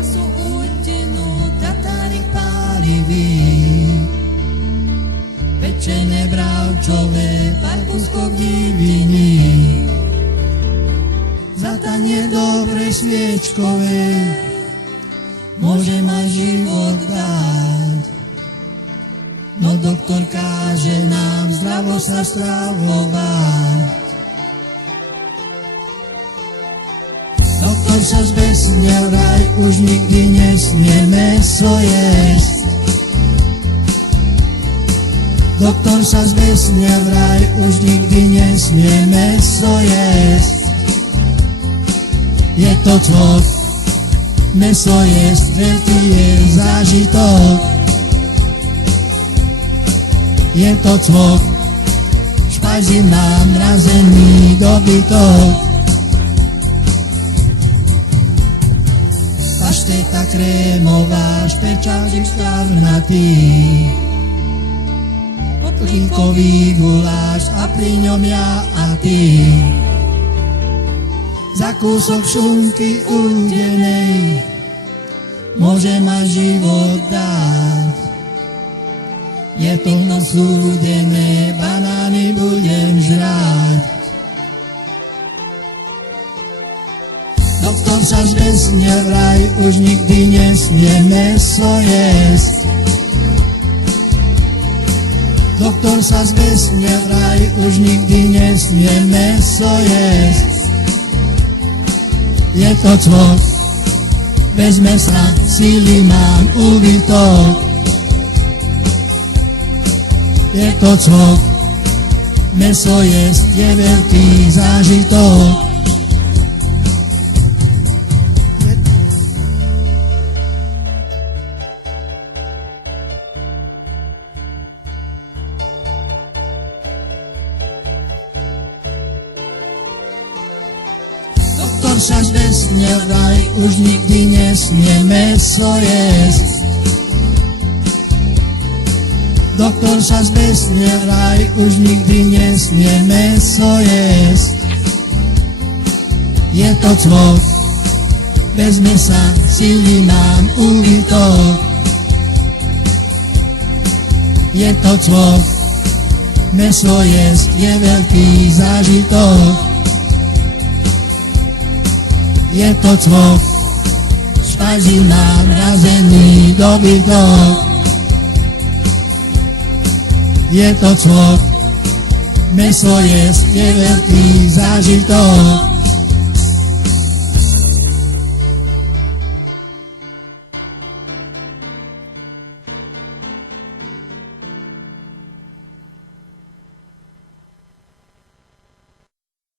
pasu utenú, tatárik pálivý. Pečené bravčové, parkusko diviny. Zatanie dobre sviečkové, môže ma život dať. No doktor káže nám zdravo sa stravovať. Doktor sa zbesne vraj, už nikdy nesmie mäso jesť. Doktor sa zbesne vraj, už nikdy nesmie mäso jesť. Je to cvok, mäso jesť, veľký je zážitok. Je to cvok, špajzi mám mrazený dobytok. Pašteta krémová, špečáčik skarnatý. Potlíkový guláš a pri ňom ja a ty. Za kúsok šunky udenej môže ma život dať. Je plno súdené, banány budem žrať. Doktor sa zbesne vraj, už nikdy nesmie mäso jesť. Doktor sa zbesne vraj, už nikdy nesmie mäso jesť. Je to cvok, bez mesa síly mám úbytok. Je to cvok, mäso jesť je veľký zážitok. Doktor sa zbesne vraj, už nikdy nesmie mäso jesť. Doktor sa zbesne vraj, už nikdy nesmie mäso jesť. Je to cvok, bez mesa síly mám úbytok. Je to cvok, mäso jesť je veľký zážitok. Je to cvok, špajzi mám mrazený dobytok. Je to cvok, mäso jesť je veľký zážitok.